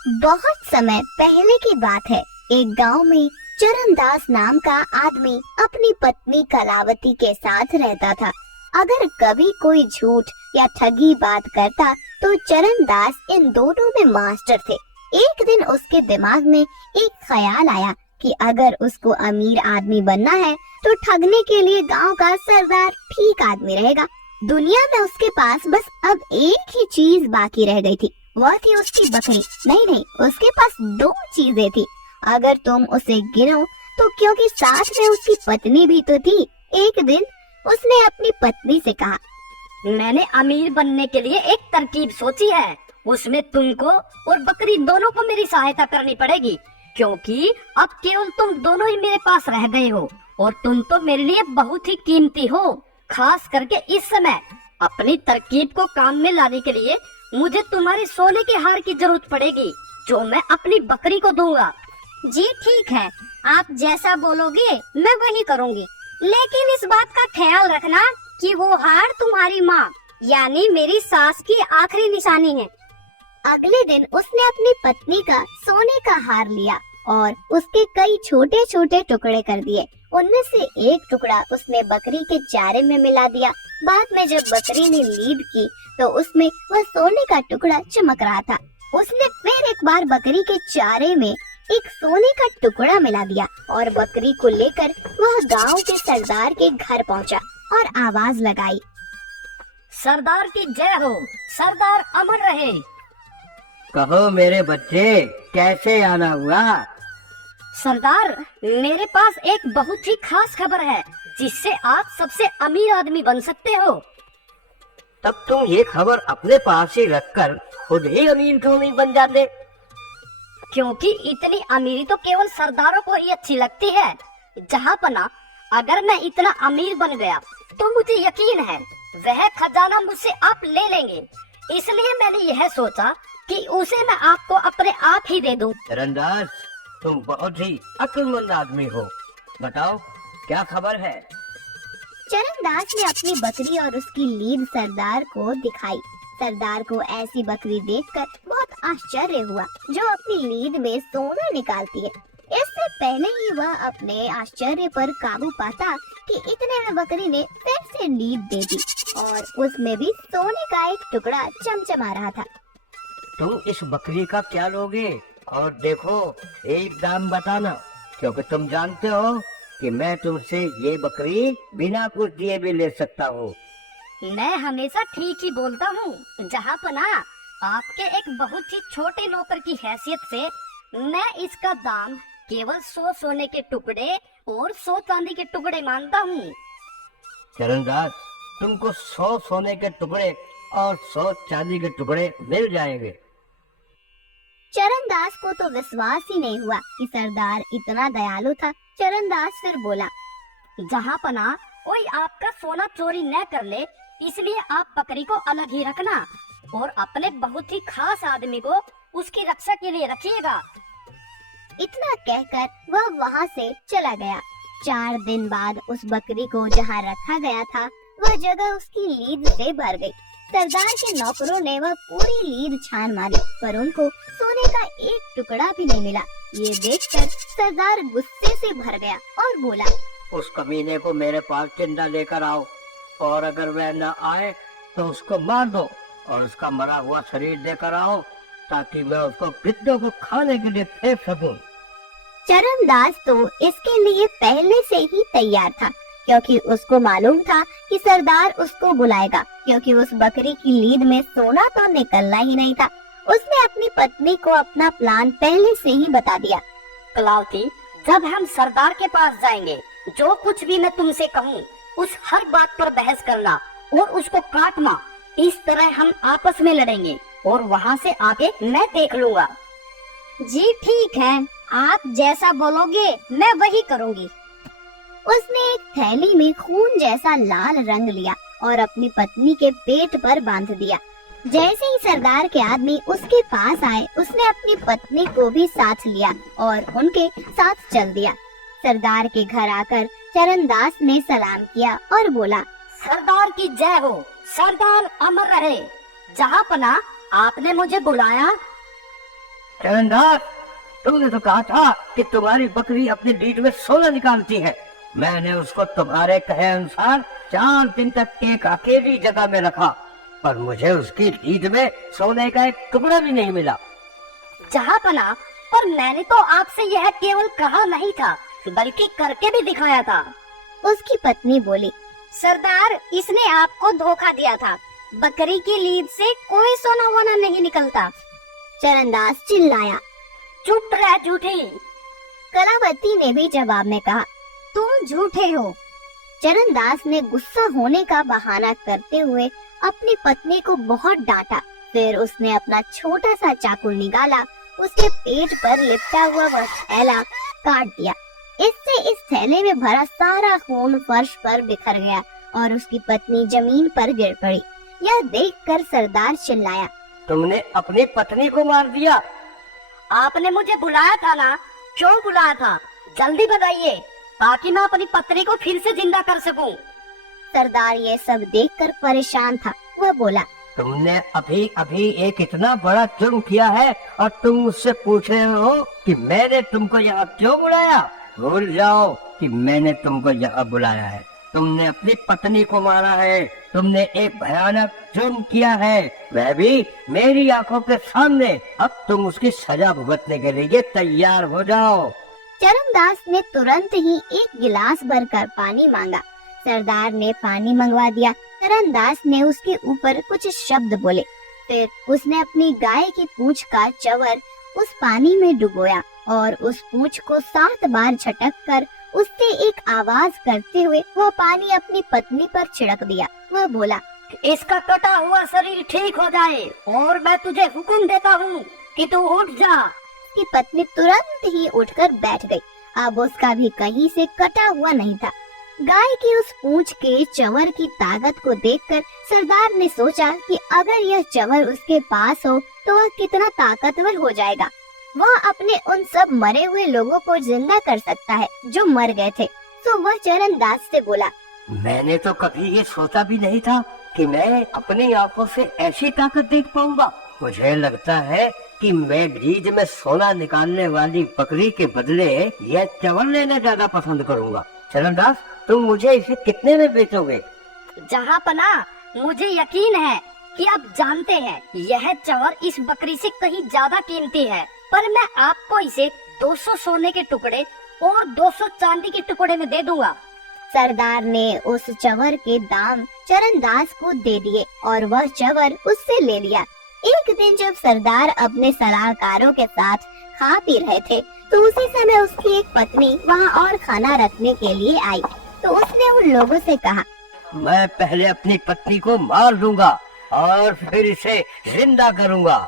बहुत समय पहले की बात है। एक गांव में चरणदास नाम का आदमी अपनी पत्नी कलावती के साथ रहता था। अगर कभी कोई झूठ या ठगी बात करता तो चरणदास इन दोनों में मास्टर थे। एक दिन उसके दिमाग में एक ख्याल आया कि अगर उसको अमीर आदमी बनना है तो ठगने के लिए गांव का सरदार ठीक आदमी रहेगा। दुनिया में उसके पास बस अब एक ही चीज बाकी रह गई थी, वह थी उसकी बकरी। नहीं, उसके पास दो चीजें थी। अगर तुम उसे गिनो तो क्योंकि साथ में उसकी पत्नी भी तो थी। एक दिन उसने अपनी पत्नी से कहा, मैंने अमीर बनने के लिए एक तरकीब सोची है। उसमें तुमको और बकरी दोनों को मेरी सहायता करनी पड़ेगी, क्योंकि अब केवल तुम दोनों ही मेरे पास रह गए हो और तुम तो मेरे लिए बहुत ही कीमती हो। खास करके इस समय अपनी तरकीब को काम में लाने के लिए मुझे तुम्हारे सोने के हार की जरूरत पड़ेगी, जो मैं अपनी बकरी को दूंगा। जी ठीक है, आप जैसा बोलोगे मैं वही करूंगी, लेकिन इस बात का ख्याल रखना कि वो हार तुम्हारी माँ यानी मेरी सास की आखिरी निशानी है। अगले दिन उसने अपनी पत्नी का सोने का हार लिया और उसके कई छोटे छोटे टुकड़े कर दिए। उनमें से एक टुकड़ा उसने बकरी के चारे में मिला दिया। बाद में जब बकरी ने लीद की तो उसमें वह सोने का टुकड़ा चमक रहा था। उसने फिर एक बार बकरी के चारे में एक सोने का टुकड़ा मिला दिया और बकरी को लेकर वह गांव के सरदार के घर पहुंचा और आवाज लगाई, सरदार की जय हो, सरदार अमर रहे। कहो मेरे बच्चे, कैसे आना हुआ? सरदार, मेरे पास एक बहुत ही खास खबर है जिससे आप सबसे अमीर आदमी बन सकते हो। तब तुम ये खबर अपने पास ही रखकर खुद ही अमीर क्यों नहीं बन जाते? क्योंकि इतनी अमीरी तो केवल सरदारों को ही अच्छी लगती है। जहाँ पना अगर मैं इतना अमीर बन गया तो मुझे यकीन है वह खजाना मुझसे आप ले लेंगे। इसलिए मैंने यह सोचा कि उसे मैं आपको अपने आप ही दे दूं। चरणदास, तुम बहुत ही अक्लमंद आदमी हो। बताओ क्या खबर है? चरणदास ने अपनी बकरी और उसकी लीद सरदार को दिखाई। सरदार को ऐसी बकरी देखकर बहुत आश्चर्य हुआ जो अपनी लीद में सोना निकालती है। इससे पहले ही वह अपने आश्चर्य पर काबू पाता कि इतने में बकरी ने फिर से लीद दे दी और उसमें भी सोने का एक टुकड़ा चमचमा रहा था। तुम इस बकरी का क्या लोगे? और देखो, एक दाम बताना, क्योंकि तुम जानते हो कि मैं तुमसे ये बकरी बिना कुछ दिए भी ले सकता हूँ। मैं हमेशा ठीक ही बोलता हूँ। जहाँ पना आपके एक बहुत ही छोटे नौकर की हैसियत से मैं इसका दाम केवल 100 सोने के टुकड़े और 100 चांदी के टुकड़े मांगता हूँ। चरणदास, तुमको 100 सोने के टुकड़े और 100 चांदी के टुकड़े मिल जाएंगे। चरणदास को तो विश्वास ही नहीं हुआ कि सरदार इतना दयालु था। चरणदास फिर बोला, जहाँ पना कोई आपका सोना चोरी न कर ले, इसलिए आप बकरी को अलग ही रखना और अपने बहुत ही खास आदमी को उसकी रक्षा के लिए रखिएगा। इतना कहकर वह वहाँ से चला गया। 4 दिन बाद उस बकरी को जहाँ रखा गया था वह जगह उसकी लीद से भर गई। सरदार के नौकरों ने वह पूरी लीद छान मारी पर उनको सोने का एक टुकड़ा भी नहीं मिला। ये देखकर सरदार गुस्से से भर गया और बोला, उस कमीने को मेरे पास जिंदा लेकर आओ और अगर वह न आए तो उसको मार दो और उसका मरा हुआ शरीर देकर आओ ताकि मैं उसको गिद्धों को खाने के लिए फेंक सकूं। चरणदास तो इसके लिए पहले से ही तैयार था, क्योंकि उसको मालूम था कि सरदार उसको बुलाएगा, क्योंकि उस बकरी की लीद में सोना तो निकलना ही नहीं था। उसने अपनी पत्नी को अपना प्लान पहले से ही बता दिया। कलावती, जब हम सरदार के पास जाएंगे, जो कुछ भी मैं तुमसे कहूँ उस हर बात पर बहस करना और उसको काटना। इस तरह हम आपस में लड़ेंगे और वहाँ से आके मैं देख लूंगा। जी ठीक है, आप जैसा बोलोगे मैं वही करूंगी। उसने एक थैली में खून जैसा लाल रंग लिया और अपनी पत्नी के पेट पर बांध दिया। जैसे ही सरदार के आदमी उसके पास आए, उसने अपनी पत्नी को भी साथ लिया और उनके साथ चल दिया। सरदार के घर आकर चरणदास ने सलाम किया और बोला, सरदार की जय हो, सरदार अमर रहे। जहाँ पना आपने मुझे बुलाया। चरणदास, तुमने तो कहा था कि तुम्हारी बकरी अपने लीड में सोना निकालती है। मैंने उसको तुम्हारे कहे अनुसार 4 दिन तक एक अकेली जगह में रखा, पर मुझे उसकी लीड में सोने का एक टुकड़ा भी नहीं मिला। जहाँपना, पर मैंने तो आपसे यह केवल कहा नहीं था, बल्कि करके भी दिखाया था। उसकी पत्नी बोली, सरदार, इसने आपको धोखा दिया था। बकरी की लीद से कोई सोना वोना नहीं निकलता। चरणदास चिल्लाया। चुप रह झूठी। कलावती ने भी जवाब में कहा, तुम झूठे हो। चरणदास ने गुस्सा होने का बहाना करते हुए अपनी पत्नी को बहुत डांटा। फिर उसने अपना छोटा सा चाकू निकाला, उसके पेट पर लिपटा हुआ वह थैला काट दिया। इससे इस थैले में भरा सारा खून फर्श पर बिखर गया और उसकी पत्नी जमीन पर गिर पड़ी। यह देखकर सरदार चिल्लाया, तुमने अपनी पत्नी को मार दिया? आपने मुझे बुलाया था ना? क्यों बुलाया था? जल्दी बताइए, ताकि मैं अपनी पत्नी को फिर से जिंदा कर सकूं। सरदार ये सब देखकर परेशान था। वह बोला, तुमने अभी अभी एक इतना बड़ा जुर्म किया है और तुम मुझसे पूछ रहे हो कि मैंने तुमको यहाँ क्यों बुलाया? भूल जाओ कि मैंने तुमको यहाँ बुलाया है। तुमने अपनी पत्नी को मारा है। तुमने एक भयानक जुर्म किया है, वह भी मेरी आंखों के सामने। अब तुम उसकी सजा भुगतने के लिए तैयार हो जाओ। चरणदास ने तुरंत ही एक गिलास भरकर पानी मांगा। सरदार ने पानी मंगवा दिया। चरणदास ने उसके ऊपर कुछ शब्द बोले। फिर उसने अपनी गाय की पूंछ का चवर उस पानी में डुबोया और उस पूंछ को 7 बार झटक कर उससे एक आवाज करते हुए वह पानी अपनी पत्नी पर छिड़क दिया। वह बोला, इसका कटा हुआ शरीर ठीक हो जाए और मैं तुझे हुक्म देता हूँ कि तू उठ जा। उसकी पत्नी तुरंत ही उठकर बैठ गई। अब उसका भी कहीं से कटा हुआ नहीं था। गाय की उस पूंछ के चवर की ताकत को देखकर सरदार ने सोचा कि अगर यह चवर उसके पास हो तो वह कितना ताकतवर हो जाएगा। वह अपने उन सब मरे हुए लोगों को जिंदा कर सकता है जो मर गए थे। तो वह चरणदास से बोला, मैंने तो कभी ये सोचा भी नहीं था कि मैं अपनी आंखों से ऐसी ताकत देख पाऊंगा। मुझे लगता है कि मैं लीज में सोना निकालने वाली बकरी के बदले यह चवर लेना ज्यादा पसंद करूंगा। चरणदास, तुम मुझे इसे कितने में बेचोगे? जहाँपना, मुझे यकीन है कि आप जानते हैं यह चवर इस बकरी से कहीं ज्यादा कीमती है, पर मैं आपको इसे 200 सोने के टुकड़े और 200 चांदी के टुकड़े में दे दूंगा। सरदार ने उस चवर के दाम चरणदास को दे दिए और वह चवर उससे ले लिया। एक दिन जब सरदार अपने सलाहकारों के साथ खा पी रहे थे तो उसी समय उसकी एक पत्नी वहाँ और खाना रखने के लिए आई। तो उसने उन लोगों से कहा, मैं पहले अपनी पत्नी को मार दूंगा और फिर इसे जिंदा करूंगा।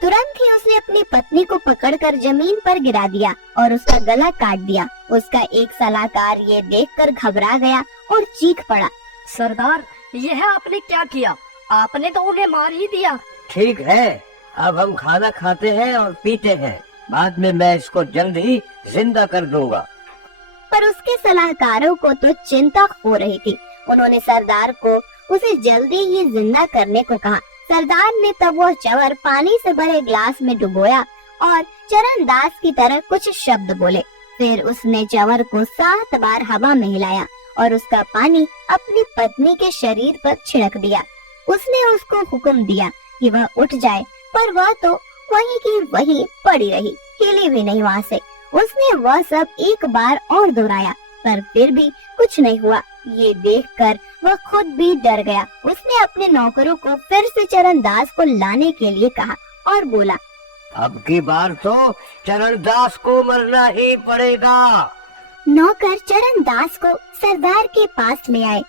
तुरंत ही उसने अपनी पत्नी को पकड़कर जमीन पर गिरा दिया और उसका गला काट दिया। उसका एक सलाहकार ये देखकर घबरा गया और चीख पड़ा, सरदार, यह आपने क्या किया? आपने तो उन्हें मार ही दिया। ठीक है, अब हम खाना खाते हैं और पीते हैं, बाद में मैं इसको जल्द ही जिंदा कर दूंगा। पर उसके सलाहकारों को तो चिंता हो रही थी। उन्होंने सरदार को उसे जल्दी ही जिंदा करने को कहा। सरदार ने तब वह चवर पानी से भरे ग्लास में डुबोया और चरणदास की तरह कुछ शब्द बोले। फिर उसने चवर को 7 बार हवा में हिलाया और उसका पानी अपनी पत्नी के शरीर पर छिड़क दिया। उसने उसको हुक्म दिया कि वह उठ जाए, पर वह तो वहीं की वहीं पड़ी रही, हिली भी नहीं वहाँ से। उसने वह सब एक बार और दोहराया, पर फिर भी कुछ नहीं हुआ। ये देखकर वह खुद भी डर गया। उसने अपने नौकरों को फिर से चरणदास को लाने के लिए कहा और बोला, अब की बार तो चरणदास को मरना ही पड़ेगा। नौकर चरणदास को सरदार के पास ले आए।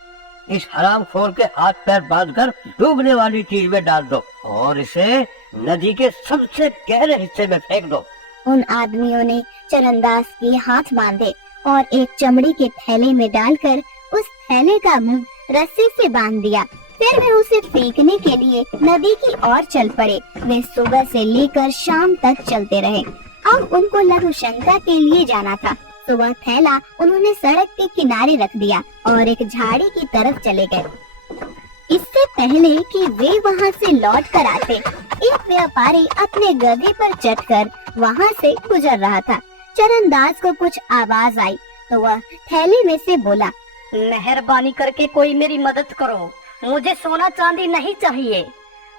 इस हरामखोर के हाथ पैर बांधकर डूबने वाली चीज में डाल दो और इसे नदी के सबसे गहरे हिस्से में फेंक दो। उन आदमियों ने चरणदास के हाथ बांधे और एक चमड़ी के थैले में डालकर उस थैले का मुंह रस्सी से बांध दिया। फिर वे उसे फेंकने के लिए नदी की ओर चल पड़े। वे सुबह से लेकर शाम तक चलते रहे। अब उनको लघु शंका के लिए जाना था, तो वह थैला उन्होंने सड़क के किनारे रख दिया और एक झाड़ी की तरफ चले गए। इससे पहले कि वे वहाँ से लौट कर आते, एक व्यापारी अपने गधे पर चढ़कर वहाँ से गुजर रहा था। चरणदास को कुछ आवाज आई तो वह थैले में से बोला, मेहरबानी करके कोई मेरी मदद करो, मुझे सोना चांदी नहीं चाहिए।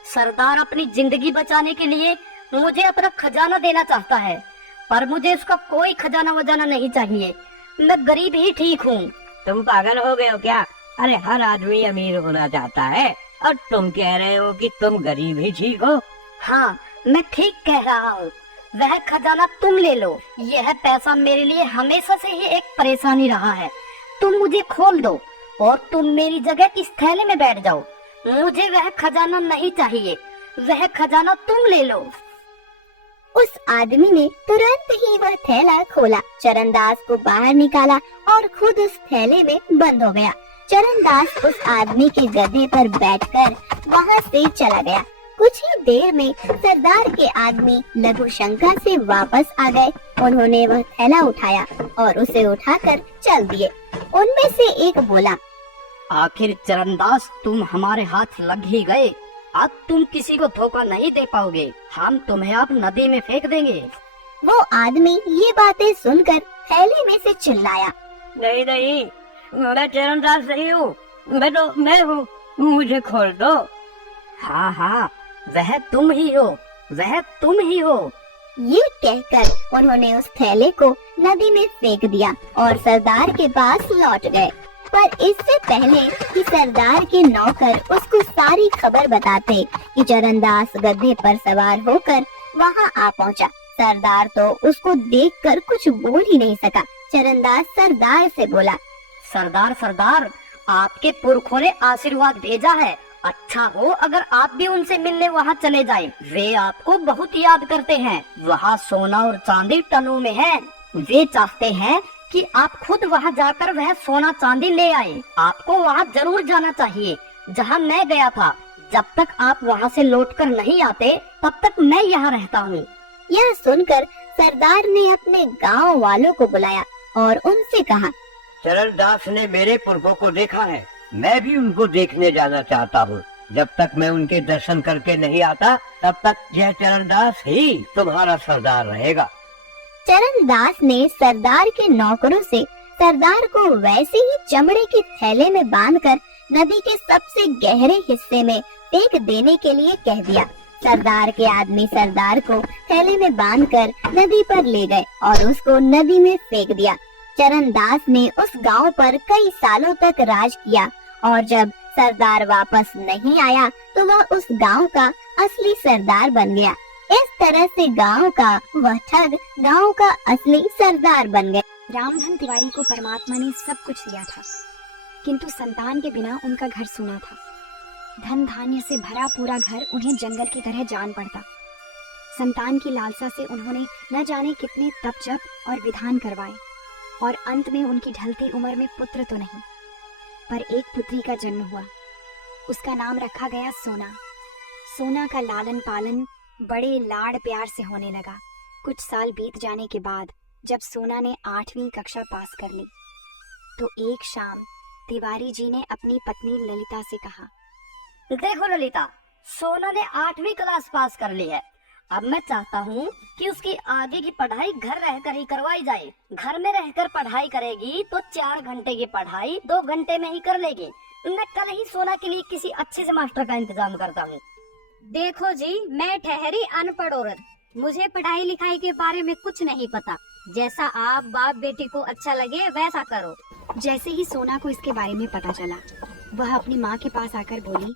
सरदार अपनी जिंदगी बचाने के लिए मुझे अपना खजाना देना चाहता है, पर मुझे उसका कोई खजाना वजाना नहीं चाहिए। मैं गरीब ही ठीक हूँ। तुम पागल हो गए हो क्या? अरे हर आदमी अमीर होना चाहता है और तुम कह रहे हो कि तुम गरीब ही ठीक हो। हाँ, मैं ठीक कह रहा हूँ। वह खजाना तुम ले लो। यह पैसा मेरे लिए हमेशा से ही एक परेशानी रहा है। तुम मुझे खोल दो और तुम मेरी जगह इस थैले में बैठ जाओ। मुझे वह खजाना नहीं चाहिए, वह खजाना तुम ले लो। उस आदमी ने तुरंत ही वह थैला खोला, चरणदास को बाहर निकाला और खुद उस थैले में बंद हो गया। चरणदास उस आदमी के गधे पर बैठकर वहाँ से चला गया। कुछ ही देर में सरदार के आदमी लघु शंका से वापस आ गए। उन्होंने वह थैला उठाया और उसे उठाकर चल दिए। उनमें से एक बोला, आखिर चरणदास तुम हमारे हाथ लग ही गए। अब तुम किसी को धोखा नहीं दे पाओगे। हम तुम्हें अब नदी में फेंक देंगे। वो आदमी ये बातें सुनकर थैले में से चिल्लाया, नहीं नहीं, मैं चरणदास नहीं हूँ, मैं हूँ, मुझे खोल दो। हाँ हाँ, वह तुम ही हो, वह तुम ही हो। ये कहकर उन्होंने उस थैले को नदी में फेंक दिया और सरदार के पास लौट गए। पर इससे पहले कि सरदार के नौकर उसको सारी खबर बताते कि चरणदास गधे पर सवार होकर वहाँ आ पहुँचा। सरदार तो उसको देखकर कुछ बोल ही नहीं सका। चरणदास सरदार से बोला, सरदार सरदार, आपके पुरखों ने आशीर्वाद भेजा है। अच्छा हो अगर आप भी उनसे मिलने वहाँ चले जाएं। वे आपको बहुत याद करते हैं। वहाँ सोना और चांदी टनों में है। वे चाहते हैं कि आप खुद वहाँ जाकर वह सोना चांदी ले आए। आपको वहाँ जरूर जाना चाहिए जहाँ मैं गया था। जब तक आप वहाँ से लौटकर नहीं आते तब तक मैं यहाँ रहता हूँ। यह सुनकर सरदार ने अपने गांव वालों को बुलाया और उनसे कहा, चरणदास ने मेरे पुरखों को देखा है, मैं भी उनको देखने जाना चाहता हूँ। जब तक मैं उनके दर्शन करके नहीं आता तब तक यह चरणदास ही तुम्हारा सरदार रहेगा। चरणदास ने सरदार के नौकरों से सरदार को वैसे ही चमड़े के थैले में बांधकर नदी के सबसे गहरे हिस्से में फेंक देने के लिए कह दिया। सरदार के आदमी सरदार को थैले में बांधकर नदी पर ले गए और उसको नदी में फेंक दिया। चरणदास ने उस गांव पर कई सालों तक राज किया और जब सरदार वापस नहीं आया तो वह उस गांव का असली सरदार बन गया। इस तरह से गांव का वह ठग गांव का असली सरदार बन गया। रामधन तिवारी को परमात्मा ने सब कुछ दिया था, किंतु संतान के बिना उनका घर सूना था। धन धान्य से भरा पूरा घर उन्हें जंगल की तरह जान पड़ता। संतान की लालसा से उन्होंने न जाने कितने तप जप और विधान करवाए और अंत में उनकी ढलती उम्र में पुत्र तो नहीं पर एक पुत्री का जन्म हुआ। उसका नाम रखा गया सोना। सोना का लालन पालन बड़े लाड़ प्यार से होने लगा। कुछ साल बीत जाने के बाद जब सोना ने 8वीं कक्षा पास कर ली तो एक शाम तिवारी जी ने अपनी पत्नी ललिता से कहा, देखो ललिता, सोना ने 8वीं क्लास पास कर ली है। अब मैं चाहता हूँ कि उसकी आगे की पढ़ाई घर रहकर ही करवाई जाए। घर में रहकर पढ़ाई करेगी तो 4 घंटे की पढ़ाई 2 घंटे में ही कर लेगी। मैं कल ही सोना के लिए किसी अच्छे से मास्टर का इंतजाम करता हूँ। देखो जी, मैं ठहरी अनपढ़ औरत, मुझे पढ़ाई लिखाई के बारे में कुछ नहीं पता। जैसा आप बाप बेटी को अच्छा लगे वैसा करो। जैसे ही सोना को इसके बारे में पता चला वह अपनी माँ के पास आकर बोली,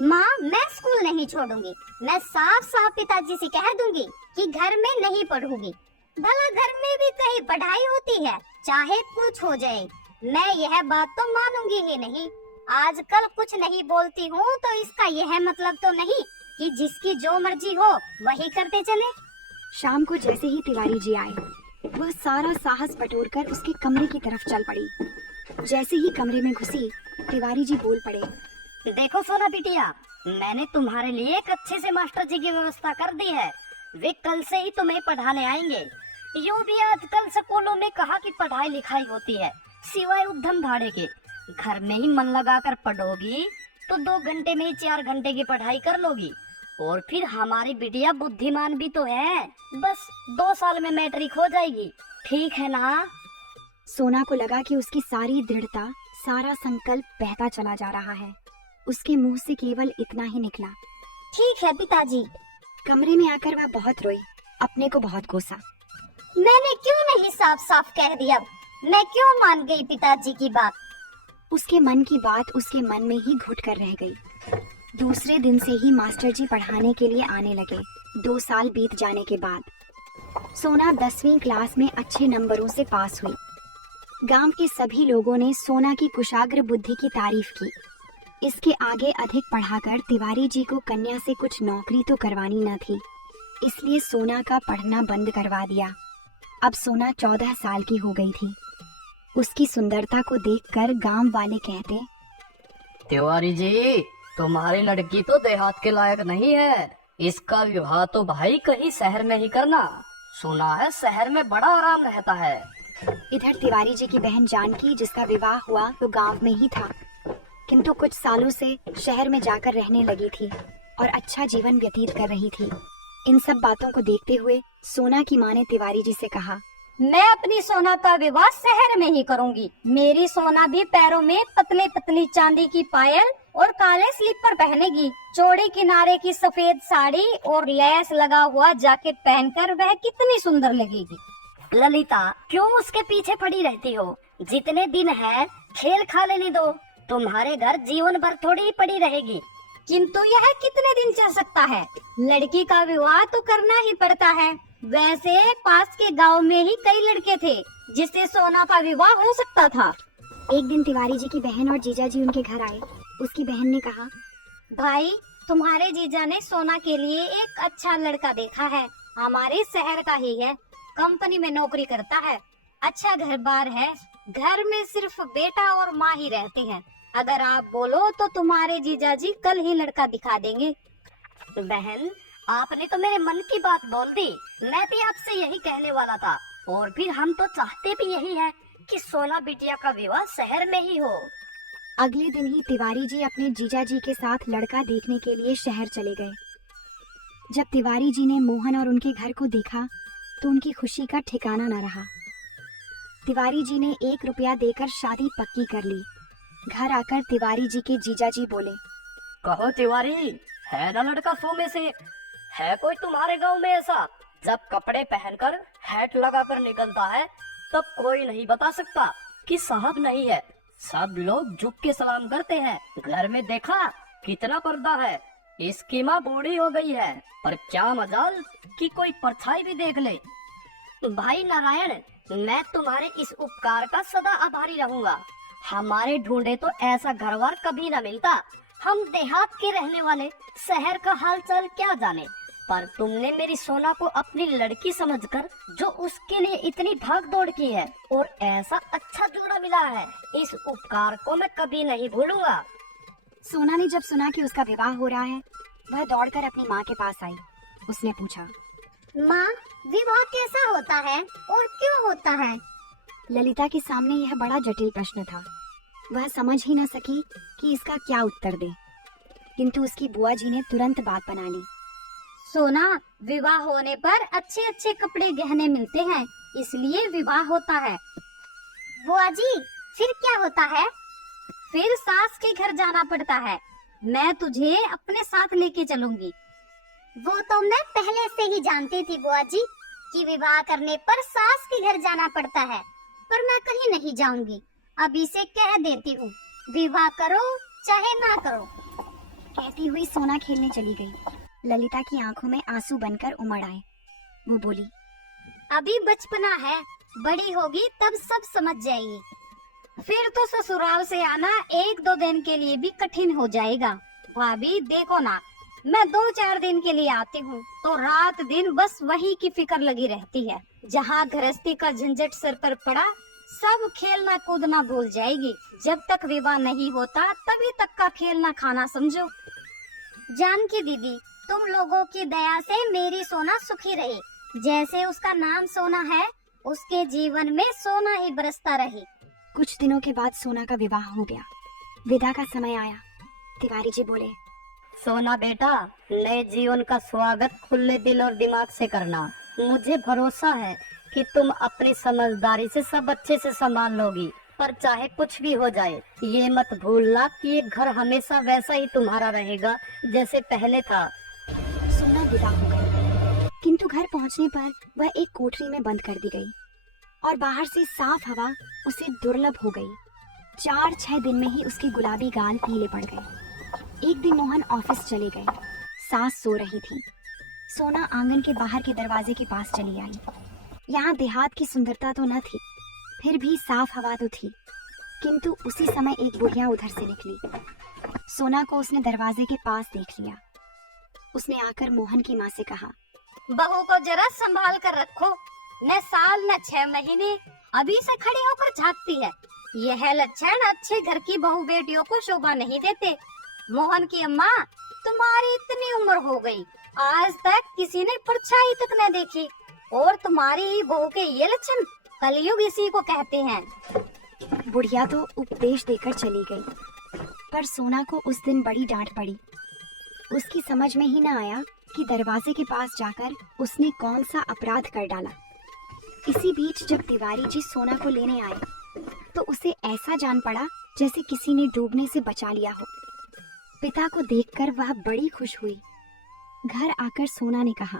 माँ, मैं स्कूल नहीं छोड़ूंगी। मैं साफ साफ पिताजी से कह दूंगी कि घर में नहीं पढ़ूंगी। भला घर में भी कहीं पढ़ाई होती है, चाहे कुछ हो जाए। मैं यह बात तो मानूंगी ही नहीं। आजकल कुछ नहीं बोलती हूँ तो इसका यह मतलब तो नहीं कि जिसकी जो मर्जी हो वही करते चले। शाम को जैसे ही तिवारी जी आए वह सारा साहस बटोरकर उसके कमरे की तरफ चल पड़ी। जैसे ही कमरे में घुसी तिवारी जी बोल पड़े, देखो सोना बिटिया, मैंने तुम्हारे लिए एक अच्छे से मास्टर जी की व्यवस्था कर दी है। वे कल से ही तुम्हें पढ़ाने आएंगे। यूँ भी आजकल स्कूलों में कहाँ की पढ़ाई लिखाई होती है, सिवाय उद्यम भाड़े के। घर में ही मन लगाकर पढ़ोगी तो 2 घंटे में ही 4 घंटे की पढ़ाई कर लोगी। और फिर हमारी बिटिया बुद्धिमान भी तो है, बस 2 साल में मैट्रिक हो जाएगी, ठीक है ना? सोना को लगा कि उसकी सारी दृढ़ता, सारा संकल्प बहता चला जा रहा है। उसके मुंह से केवल इतना ही निकला, ठीक है पिताजी। कमरे में आकर वह बहुत रोई, अपने को बहुत कोसा। मैंने क्यों नहीं साफ साफ कह दिया? मैं क्यों मान गई पिताजी की बात? उसके मन की बात उसके मन में ही घुट कर रह गई। दूसरे दिन से ही मास्टर जी पढ़ाने के लिए आने लगे। 2 साल बीत जाने के बाद सोना 10वीं क्लास में अच्छे नंबरों से पास हुई। गांव के सभी लोगों ने सोना की कुशाग्र बुद्धि की तारीफ की। इसके आगे अधिक पढ़ाकर तिवारी जी को कन्या से कुछ नौकरी तो करवानी न थी, इसलिए सोना का पढ़ना बंद करवा दिया। अब सोना 14 साल की हो गई थी। उसकी सुंदरता को देखकर गांव वाले कहते, तिवारी जी, तुम्हारी लड़की तो देहात के लायक नहीं है, इसका विवाह तो भाई कहीं शहर में ही करना। सुना है शहर में बड़ा आराम रहता है। इधर तिवारी जी की बहन जानकी, जिसका विवाह हुआ तो गांव में ही था, किंतु कुछ सालों से शहर में जाकर रहने लगी थी और अच्छा जीवन व्यतीत कर रही थी। इन सब बातों को देखते हुए सोना की माँ ने तिवारी जी से कहा, मैं अपनी सोना का विवाह शहर में ही करूंगी। मेरी सोना भी पैरों में पतले पतली चांदी की पायल और काले स्लीपर पहनेगी। चौड़े किनारे की सफेद साड़ी और लैस लगा हुआ जैकेट पहनकर वह कितनी सुंदर लगेगी। ललिता, क्यों उसके पीछे पड़ी रहती हो? जितने दिन है खेल खा लेने दो। तुम्हारे घर जीवन भर थोड़ी ही पड़ी रहेगी। किंतु यह कितने दिन चल सकता है? लड़की का विवाह तो करना ही पड़ता है। वैसे पास के गांव में ही कई लड़के थे जिससे सोना का विवाह हो सकता था। एक दिन तिवारी जी की बहन और जीजा जी उनके घर आए। उसकी बहन ने कहा, भाई, तुम्हारे जीजा ने सोना के लिए एक अच्छा लड़का देखा है। हमारे शहर का ही है, कंपनी में नौकरी करता है, अच्छा घर बार है। घर में सिर्फ बेटा और माँ ही रहते हैं। अगर आप बोलो तो तुम्हारे जीजा जी कल ही लड़का दिखा देंगे। बहन, आपने तो मेरे मन की बात बोल दी। मैं भी आपसे यही कहने वाला था। और फिर हम तो चाहते भी यही है कि सोना बिटिया का विवाह शहर में ही हो। अगले दिन ही तिवारी जी अपने जीजा जी के साथ लड़का देखने के लिए शहर चले गए। जब तिवारी जी ने मोहन और उनके घर को देखा तो उनकी खुशी का ठिकाना न रहा। तिवारी जी ने 1 रुपया देकर शादी पक्की कर ली। घर आकर तिवारी जी के जीजा जी बोले, कहो तिवारी, है ना लड़का 100 में से? है कोई तुम्हारे गांव में ऐसा? जब कपड़े पहनकर हैट लगाकर निकलता है तब कोई नहीं बता सकता कि साहब नहीं है। सब लोग झुक के सलाम करते हैं। घर में देखा कितना पर्दा है। इसकी माँ बूढ़ी हो गई है, पर क्या मजाल कि कोई परछाई भी देख ले। भाई नारायण, मैं तुम्हारे इस उपकार का सदा आभारी रहूंगा। हमारे ढूंढे तो ऐसा घरवार कभी न मिलता। हम देहात के रहने वाले शहर का हालचाल क्या जाने, पर तुमने मेरी सोना को अपनी लड़की समझकर जो उसके लिए इतनी भाग दौड़ की है और ऐसा अच्छा जोड़ा मिला है, इस उपकार को मैं कभी नहीं भूलूंगा। सोना ने जब सुना कि उसका विवाह हो रहा है, वह दौड़कर अपनी माँ के पास आई। उसने पूछा, माँ, विवाह कैसा होता है और क्यों होता है? ललिता के सामने यह बड़ा जटिल प्रश्न था। वह समझ ही न सकी कि इसका क्या उत्तर दे, किंतु उसकी बुआ जी ने तुरंत बात बना ली। सोना, विवाह होने पर अच्छे अच्छे कपड़े गहने मिलते हैं, इसलिए विवाह होता है। बुआ जी, फिर क्या होता है? फिर सास के घर जाना पड़ता है। मैं तुझे अपने साथ लेके चलूंगी। वो तो मैं पहले से ही जानती थी बुआ जी कि विवाह करने पर सास के घर जाना पड़ता है, पर मैं कहीं नहीं जाऊंगी। अभी से कह देती हूँ, विवाह करो चाहे ना करो। कहती हुई सोना खेलने चली गई। ललिता की आंखों में आंसू बनकर उमड़ आए। वो बोली, अभी बचपना है, बड़ी होगी तब सब समझ जाएगी। फिर तो ससुराल से आना 1-2 दिन के लिए भी कठिन हो जाएगा। भाभी देखो ना, मैं 2-4 दिन के लिए आती हूँ तो रात दिन बस वही की फिक्र लगी रहती है। जहाँ गृहस्थी का झंझट सर पर पड़ा, सब खेलना कूदना भूल जाएगी। जब तक विवाह नहीं होता तभी तक का खेलना खाना समझो। जानकी दीदी, तुम लोगों की दया से मेरी सोना सुखी रहे। जैसे उसका नाम सोना है, उसके जीवन में सोना ही बरसता रहे। कुछ दिनों के बाद सोना का विवाह हो गया। विदा का समय आया। तिवारी जी बोले। सोना बेटा, नए जीवन का स्वागत खुले दिल और दिमाग से करना। मुझे भरोसा है कि तुम अपनी समझदारी से सब अच्छे से संभाल लोगी। पर चाहे कुछ भी हो जाए, ये मत भूलना कि ये घर हमेशा वैसा ही तुम्हारा रहेगा जैसे पहले था। सोना विदा हो गई, किंतु घर पहुंचने पर वह एक कोठरी में बंद कर दी गई और बाहर से साफ हवा उसे दुर्लभ हो गई। 4-6 दिन में ही उसके गुलाबी गाल पीले पड़ गए। एक दिन मोहन ऑफिस चले गए। सास सो रही थी। सोना आंगन के बाहर के दरवाजे के पास चली आई। यहाँ देहात की सुंदरता तो न थी, फिर भी साफ हवा तो थी। किंतु उसी समय एक बुढ़िया उधर से निकली। सोना को उसने दरवाजे के पास देख लिया। उसने आकर मोहन की माँ से कहा, बहू को जरा संभाल कर रखो, न साल न 6 महीने अभी से खड़ी होकर झांकती है। यह लक्षण अच्छे घर की बहू बेटियों को शोभा नहीं देते। मोहन की अम्मा, तुम्हारी इतनी उम्र हो गई, आज तक किसी ने परछाई तक न देखी, और तुम्हारी बहू के ये लक्षण, कलयुग इसी को कहते हैं। बुढ़िया तो उपदेश देकर चली गई, पर सोना को उस दिन बड़ी डांट पड़ी। उसकी समझ में ही न आया कि दरवाजे के पास जाकर उसने कौन सा अपराध कर डाला। इसी बीच जब तिवारी जी सोना को लेने आए तो उसे ऐसा जान पड़ा जैसे किसी ने डूबने से बचा लिया हो। पिता को देखकर वह बड़ी खुश हुई। घर आकर सोना ने कहा,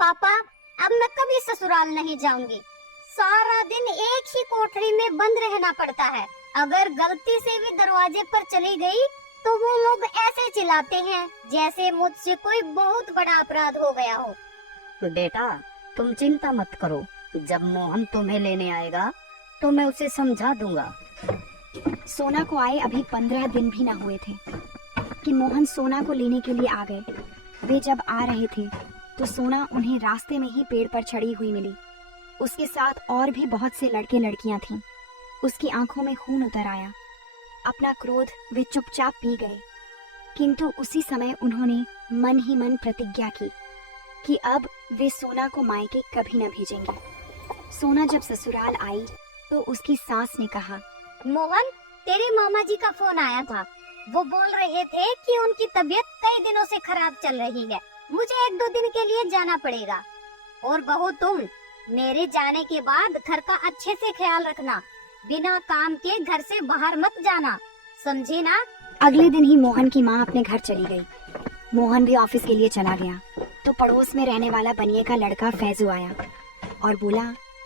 पापा, अब मैं कभी ससुराल नहीं जाऊंगी। सारा दिन एक ही कोठरी में बंद रहना पड़ता है। अगर गलती से भी दरवाजे पर चली गई तो वो लोग ऐसे चिल्लाते हैं जैसे मुझसे कोई बहुत बड़ा अपराध हो गया हो। बेटा, तुम चिंता मत करो। जब मोहन तुम्हें लेने आएगा तो मैं उसे समझा दूंगा। सोना को आए अभी 15 दिन भी न हुए थे कि मोहन सोना को लेने के लिए आ गए। वे जब आ रहे थे तो सोना उन्हें रास्ते में ही पेड़ पर चढ़ी हुई मिली। उसके साथ और भी बहुत से लड़के लड़कियां थीं। उसकी आंखों में खून उतर आया। अपना क्रोध वे चुपचाप पी गए, किंतु उसी समय उन्होंने मन ही मन प्रतिज्ञा की कि अब वे सोना को मायके कभी न भेजेंगे। सोना जब ससुराल आई तो उसकी सास ने कहा, मोहन, तेरे मामा जी का फोन आया था। वो बोल रहे थे कि उनकी तबीयत कई दिनों से खराब चल रही है। मुझे 1-2 दिन के लिए जाना पड़ेगा। और बहू, तुम मेरे जाने के बाद घर का अच्छे से ख्याल रखना। बिना काम के घर से बाहर मत जाना, समझी ना? अगले दिन ही मोहन की माँ अपने घर चली गई। मोहन भी ऑफिस के लिए चला गया तो पड़ोस में रहने वाला बनिए का लड़का फैजू आया और बोला,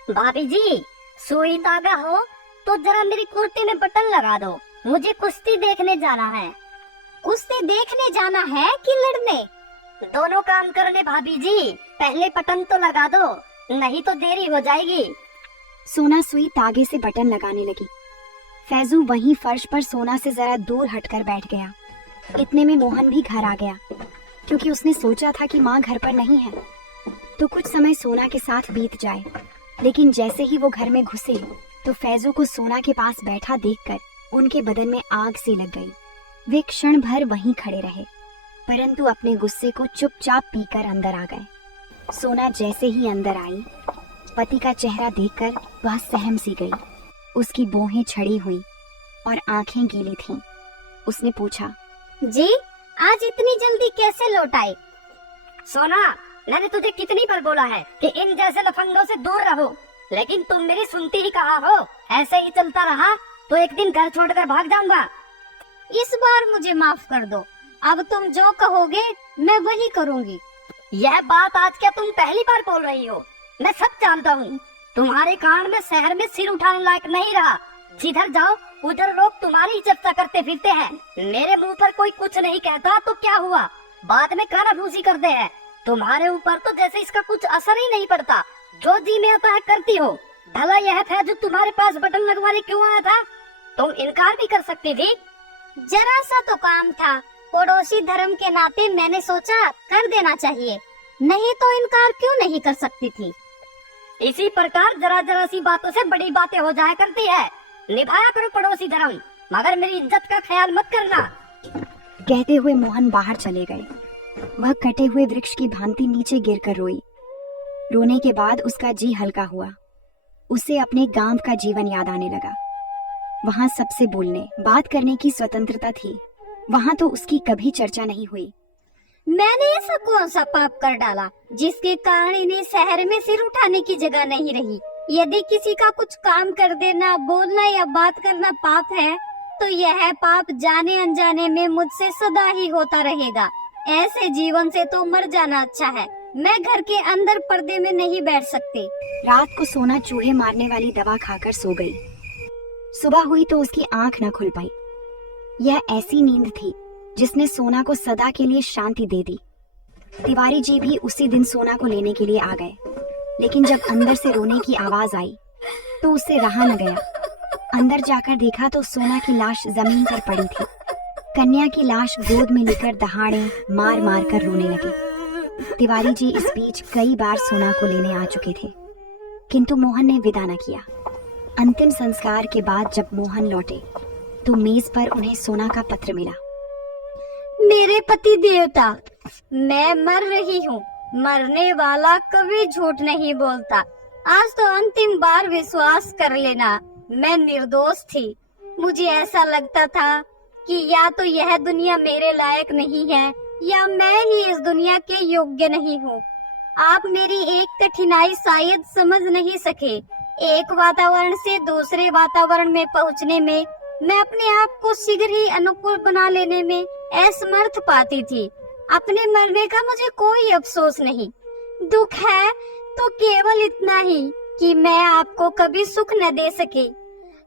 भाभी जी, सुई धागा हो तो जरा मेरी कुर्ती में बटन लगा दो। मुझे कुश्ती देखने जाना है। कुश्ती देखने जाना है कि लड़ने? दोनों काम करने भाभी जी। पहले बटन तो लगा दो, नहीं तो देरी हो जाएगी। सोना सुई तागे से बटन लगाने लगी। फैजू वहीं फर्श पर सोना से जरा दूर हटकर बैठ गया। इतने में मोहन भी घर आ गया, क्योंकि उसने सोचा था कि माँ घर पर नहीं है तो कुछ समय सोना के साथ बीत जाए। लेकिन जैसे ही वो घर में घुसे तो फैजू को सोना के पास बैठा देखकर उनके बदन में आग सी लग गई। वे क्षण भर वहीं खड़े रहे, परंतु अपने गुस्से को चुपचाप पीकर अंदर आ गए। सोना जैसे ही अंदर आई, पति का चेहरा देखकर वह सहम सी गई। उसकी बोहें छड़ी हुई और आंखें गीली थीं। उसने पूछा, जी, आज इतनी जल्दी कैसे लौट आए? सोना, मैंने तुझे कितनी बार बोला है कि इन जैसे लफंगों से दूर रहो, लेकिन तुम मेरी सुनती ही कहाँ हो। ऐसे ही चलता रहा तो एक दिन घर छोड़कर भाग जाऊंगा। इस बार मुझे माफ कर दो। अब तुम जो कहोगे मैं वही करूंगी। यह बात आज क्या तुम पहली बार बोल रही हो? मैं सब जानता हूँ। तुम्हारे कारण में शहर में सिर उठाने लायक नहीं रहा। जिधर जाओ उधर लोग तुम्हारी ही चर्चा करते फिरते हैं। मेरे मुंह पर कोई कुछ नहीं कहता तो क्या हुआ, बाद में कानाफूसी करते हैं। तुम्हारे ऊपर तो जैसे इसका कुछ असर ही नहीं पड़ता। जो जी में आता है करती हो। भला यह था जो तुम्हारे पास बटन लगवाने क्यों आया था? तुम इनकार भी कर सकती थी। जरा सा तो काम था, पड़ोसी धर्म के नाते मैंने सोचा कर देना चाहिए, नहीं तो इनकार क्यों नहीं कर सकती थी। इसी प्रकार जरा जरा सी बातों से बड़ी बातें हो जाया करती है। निभाया करो पड़ोसी धर्म, मगर मेरी इज्जत का ख्याल मत करना। कहते हुए मोहन बाहर चले गए। वह कटे हुए वृक्ष की भांति नीचे गिरकर रोई। रोने के बाद उसका जी हल्का हुआ। उसे अपने गांव का जीवन याद आने लगा। वहां सबसे बोलने बात करने की स्वतंत्रता थी, वहाँ तो उसकी कभी चर्चा नहीं हुई। मैंने ऐसा कौन सा पाप कर डाला जिसके कारण इन्हें शहर में सिर उठाने की जगह नहीं रही। यदि किसी का कुछ काम कर देना, बोलना या बात करना पाप है, तो यह पाप जाने अनजाने में मुझसे सदा ही होता रहेगा। ऐसे जीवन से तो मर जाना अच्छा है। मैं घर के अंदर पर्दे में नहीं बैठ सकती। रात को सोना चूहे मारने वाली दवा खाकर सो गई। सुबह हुई तो उसकी आंख न खुल पाई। यह ऐसी नींद थी जिसने सोना को सदा के लिए शांति दे दी। तिवारी जी भी उसी दिन सोना को लेने के लिए आ गए, लेकिन जब अंदर से रोने की आवाज आई तो उससे रहा न गया। अंदर जाकर देखा तो सोना की लाश जमीन पर पड़ी थी। कन्या की लाश गोद में लेकर दहाड़े मार मार कर रोने लगे। तिवारी जी इस बीच कई बार सोना को लेने आ चुके थे, किंतु मोहन ने विदा न किया। अंतिम संस्कार के बाद जब मोहन लौटे तो मेज पर उन्हें सोना का पत्र मिला। मेरे पति देवता, मैं मर रही हूँ। मरने वाला कभी झूठ नहीं बोलता। आज तो अंतिम बार विश्वास कर लेना, मैं निर्दोष थी। मुझे ऐसा लगता था कि या तो यह दुनिया मेरे लायक नहीं है या मैं ही इस दुनिया के योग्य नहीं हूँ। आप मेरी एक कठिनाई शायद समझ नहीं सके। एक वातावरण से दूसरे वातावरण में पहुँचने में मैं अपने आप को शीघ्र ही अनुकूल बना लेने में असमर्थ पाती थी। अपने मरने का मुझे कोई अफसोस नहीं। दुख है तो केवल इतना ही कि मैं आपको कभी सुख न दे सके।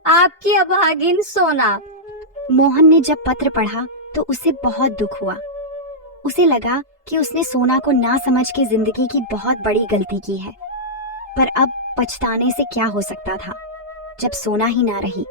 आपकी अभागिन सोना। मोहन ने जब पत्र पढ़ा तो उसे बहुत दुख हुआ। उसे लगा कि उसने सोना को ना समझ के जिंदगी की बहुत बड़ी गलती की है, पर अब पछताने से क्या हो सकता था जब सोना ही ना रही।